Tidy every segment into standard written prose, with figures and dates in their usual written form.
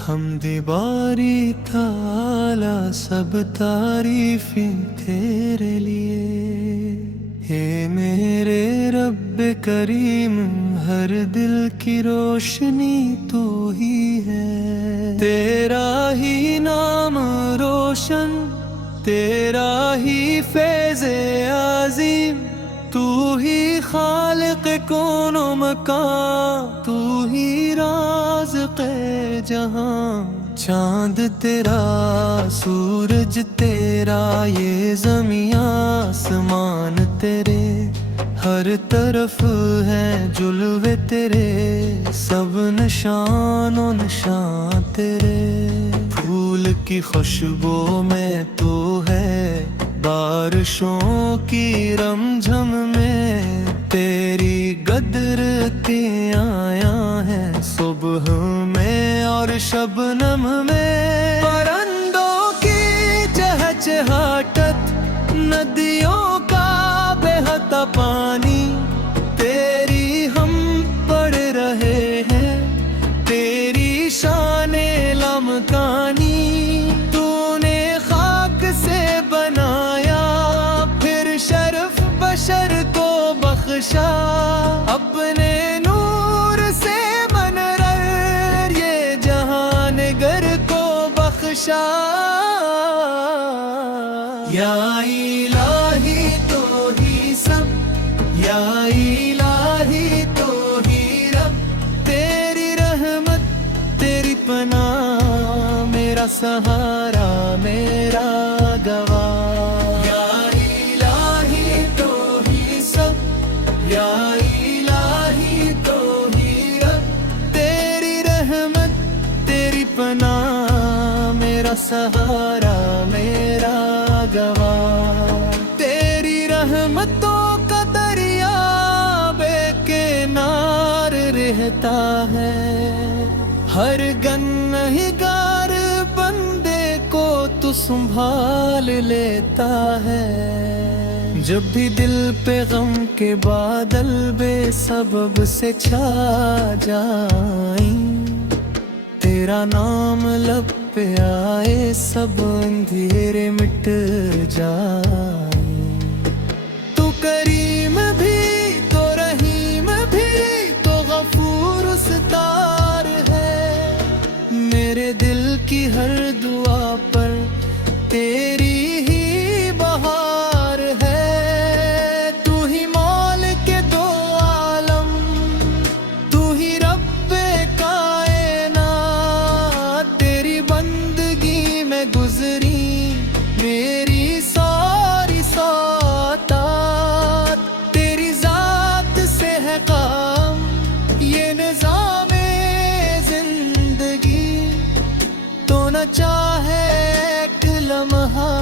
हमदी बारी ताला सब तारीफें तेरे लिए, हे मेरे रब करीम हर दिल की रोशनी तू ही है। तेरा ही नाम रोशन, तेरा ही फैज़े आज़ीम, तू ही खालिक कौनो मकान, तू ही राज़िक़े जहां। चांद तेरा सूरज तेरा ये ज़मीं आसमान तेरे, हर तरफ है जुल्वे तेरे, सब निशानो निशान तेरे। फूल की खुशबू में तू है, बारिशों की रमझम में तेरी कदरते आया है। सुबह में और शबनम में परिंदों की चहचहाहट, नदियों का बहता पानी, तेरी हम पढ़ रहे हैं, तेरी शाने लमकानी। तूने खाक से बनाया फिर शर्फ बशर को बख्शा, अपने नूर से मनर ये जहान गर को बख्शा। या इलाही तो ही सब, या इलाही तो ही रब, तेरी रहमत तेरी पनाह, मेरा सहारा मेरा गवाह। या इलाही तो ही सब, या इलाही तो ही रब, तेरी रहमत तेरी पनाह, मेरा सहारा मेरा गवाह। तेरी रहमतों का दरिया बेकिनार रहता है, हर गुनहगार बंदे को तू संभाल लेता है। जब भी दिल पे गम के बादल बेसबब से छा जाएं, तेरा नाम लब पे आए सब अंधेरे मिट जाएं। तू करीम भी तो रहीम भी तो गफूर सत्तार है, मेरे दिल की हर दुआ पर तेरी ही बहार है। तू ही मौल के दो आलम, तू ही रब्बे कायनात, तेरी बंदगी में गुजरी मेरी सारी सातात। तेरी जात से है काम ये निज़ामे जिंदगी, तो न चाहे एक लम्हा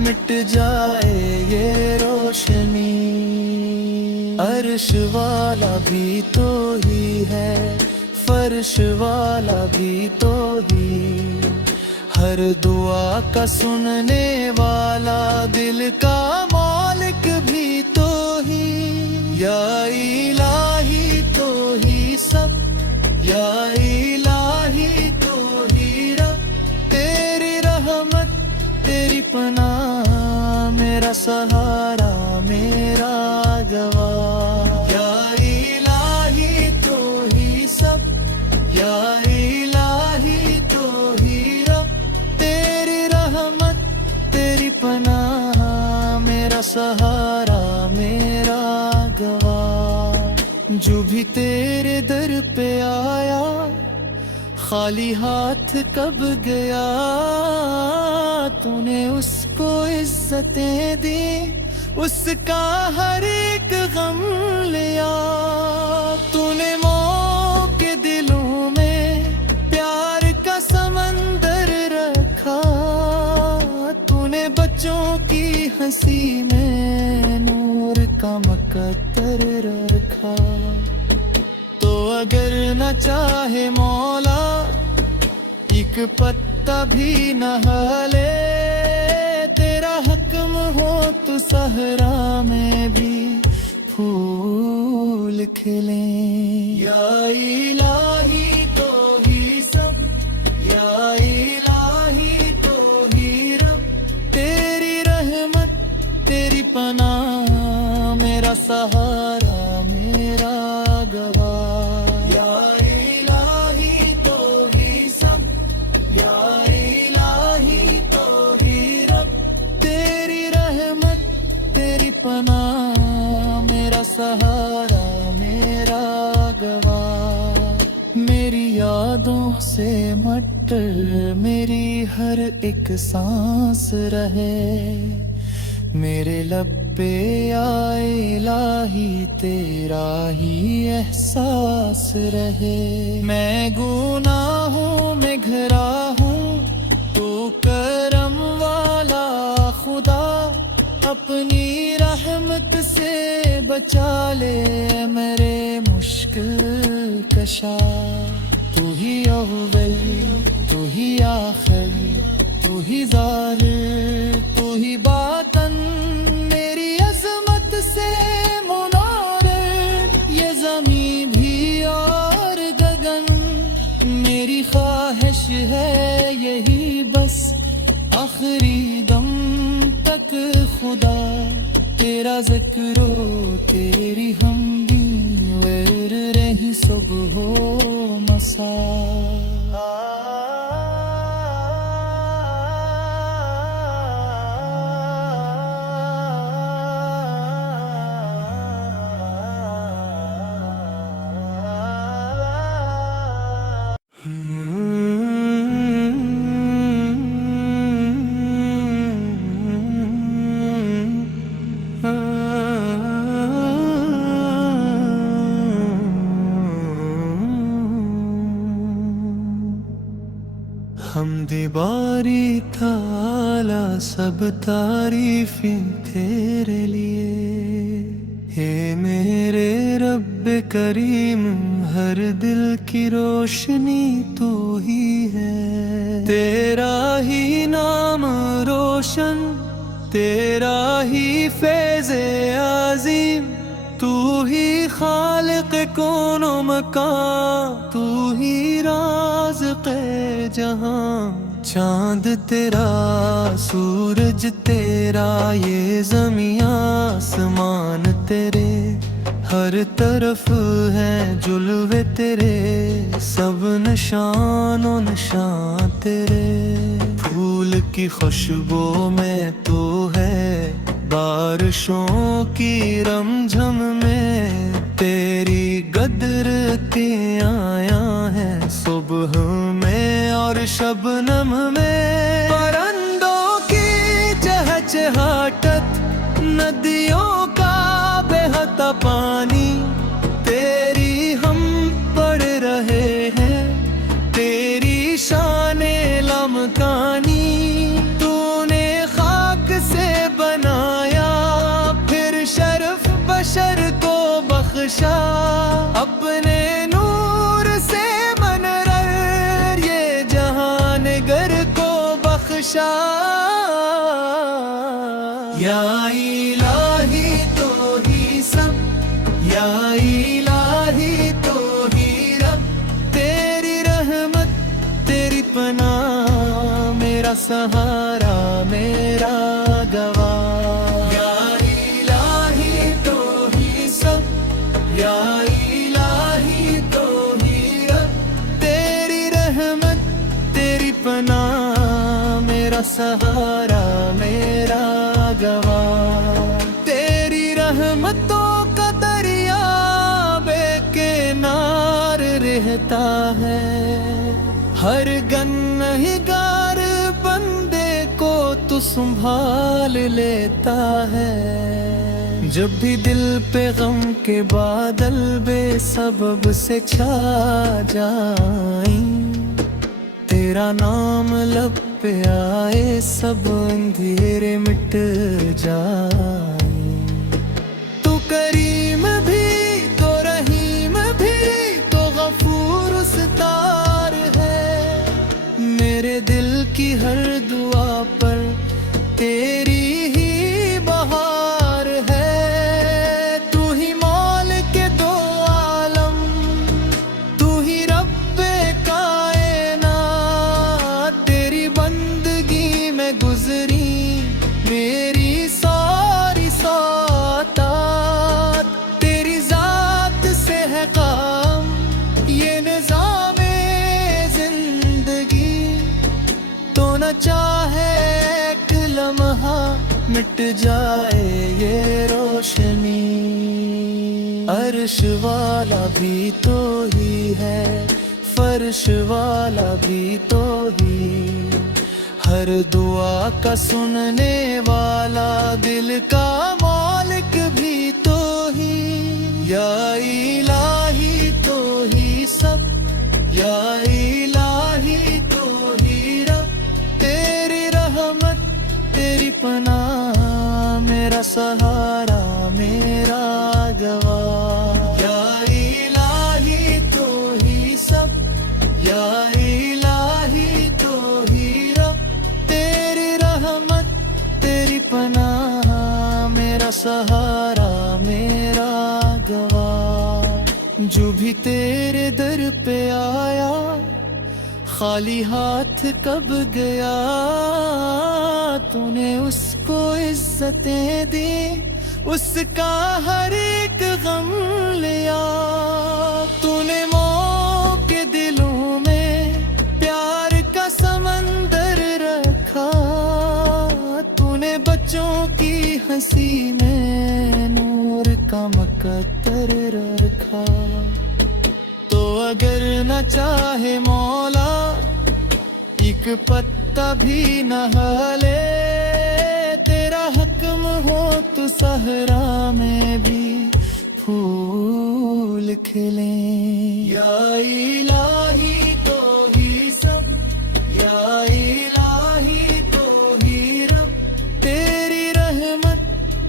मिट जाए ये रोशनी। अर्श वाला भी तो ही है, फर्श वाला भी तो ही, हर दुआ का सुनने वाला दिल का मालिक भी तो ही। या इलाही तो ही सब, या इलाही तो ही रब, तेरी रहमत तेरी पनाह, मेरा सहारा मेरा गवाह। या इलाही तो ही सब, या इलाही तो ही रब, तेरी रहमत तेरी पनाह, मेरा सहारा मेरा गवाह। जो भी तेरे दर पे आया खाली हाथ कब गया, तूने उसको इज्जतें दी, उसका हर एक गम लिया। तूने मौके दिलों में प्यार का समंदर रखा, तूने बच्चों की हंसी में नूर का मकद्दर रखा। तो अगर न ना चाहे मौला एक पत्ता भी न हिले, तेरा हक्म हो तो सहरा में भी फूल खिले। या इलाही तो ही सब, या इलाही तो ही रब, तेरी रहमत तेरी पनाह मेरा सहारा मेरा गवाह। या इलाही तो ही सब, या इलाही तो ही रब, तेरी रहमत तेरी पनाह मेरा सहारा मेरा गवाह। मेरी यादों से मट मेरी हर एक सांस रहे, मेरे लब पे आए इलाही तेरा ही एहसास रहे। मैं गुनाहों में घिरा हूँ तो करम वाला खुदा, अपनी रहमत से बचा ले मेरे मुश्किल कशा। तू ही अव्वल तू ही आखिर तू ही ज़ाहिर तू ही बातन, मेरी अज़मत से मुनारिर ये ज़मीं भी और गगन। मेरी ख्वाहिश है यही बस आखिरी दम तक खुदा, तेरा ज़िक्रो तेरी हमदी वर रही सुबह मसा। हमदी बारी ताला सब तारीफें तेरे लिए, हे मेरे रब करीम हर दिल की रोशनी तू ही है। तेरा ही नाम रोशन तेरा ही फैज़े आज़ीम, तू ही खालिक कौनो मकान तू ही राज़िक़े जहां। चांद तेरा सूरज तेरा ये ज़मीं आसमान तेरे, हर तरफ है जुल्वे तेरे सब निशानो निशान तेरे। फूल की खुशबू में तू है बारिशों की रमझम में, तेरी गदर के आया है सुबह में और शबनम में। परिंदों की चहचहाहट नदियों का बहता पानी, तेरी हम पढ़ रहे हैं तेरी शाने लमकानी। तूने खाक से बनाया फिर शर्फ बशर को बख्शा, अपने नूर से मनर ये जहान गर को बख्शा। या इलाही तो ही सब, या इलाही तो ही रब, तेरी रहमत तेरी पनाह मेरा सहारा मेरा गवाह। या इलाही तो ही सब, या इलाही तो ही रब, तेरी रहमत तेरी पनाह मेरा सहारा मेरा गवाह। तेरी रहमतों का दरिया बेकिनार रहता है, हर गन्नहगार बंदे को तू संभाल लेता है। जब भी दिल पे गम के बादल बेसबब से छा जाएं, तेरा नाम लब पे आए सब अंधेरे मिट जाए। तू करीम भी तो रहीम भी तो गफूर की हर दुआ पर तेरी ही बहार है। तू ही मौल के दो आलम, तू ही रब्बे कायनात। तेरी बंदगी में गुजरी मेरी सारी सातात। तेरी जात से है काम ये निज़ामे जिंदगी, तो न चाहे एक लम्हा मिट जाए ये रोशनी। अर्श वाला भी तो ही है, फर्श वाला भी तो ही, हर दुआ का सुनने वाला, दिल का मालिक भी तो ही। या इलाही तो ही सब, या इलाही तो ही रब। तेरी रहमत तेरी पनाह, मेरा सहारा मेरा गवाह। या इलाही तो ही सब, या इलाही तो ही रब। तेरी रहमत तेरी पनाह, मेरा सहारा मेरा गवाह। जो भी तेरे दर पे आया खाली हाथ कब गया, तूने उसको इज्जतें दी, उसका हर एक गम लिया। तूने मौके दिलों में प्यार का समंदर रखा, तूने बच्चों की हंसी में नूर का मकद्दर रखा। तो अगर न चाहे मौला एक पत्ता भी न हिले, तेरा हक्म हो तो सहरा में भी फूल खिले। या इलाही तो ही सब, या इलाही तो ही रब। तेरी रहमत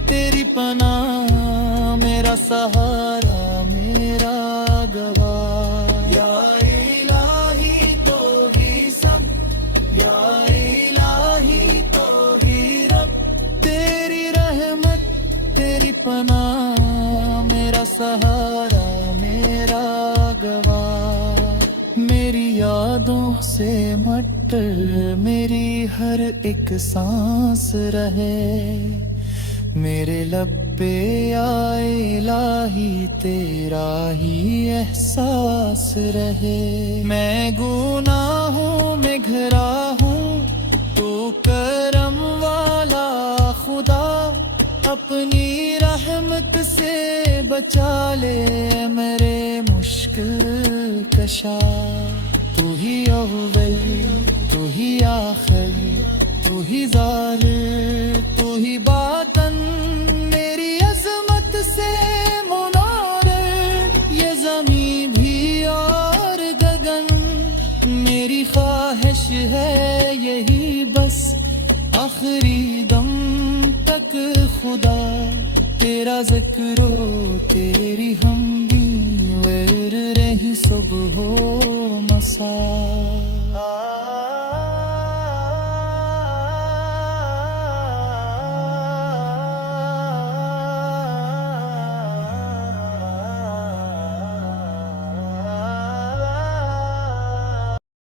तेरी पनाह, मेरा सहारा मेरा गवाह। या इलाही तो ही सब, या इलाही तो ही रब। तेरी रहमत तेरी पनाह, मेरा सहारा मेरा गवाह। मेरी यादों से मट मेरी हर एक सांस रहे, मेरे लब पे आए इलाही तेरा ही एहसास रहे। मैं गुनाहों में घिरा हूँ, तो करम वाला खुदा अपनी रहमत से बचा ले मेरे मुश्किल कशा। तू ही अव्वल तू ही आखिर, तू ही ज़ाहिर तू ही बातन, मेरी अज़मत से मुनादिर ये ज़मीं भी और गगन। मेरी ख्वाहिश है यही बस आखिरी दम तक खुदा, तेरा ज़िक्रो तेरी हमदी विर्द रही सुबह मसा।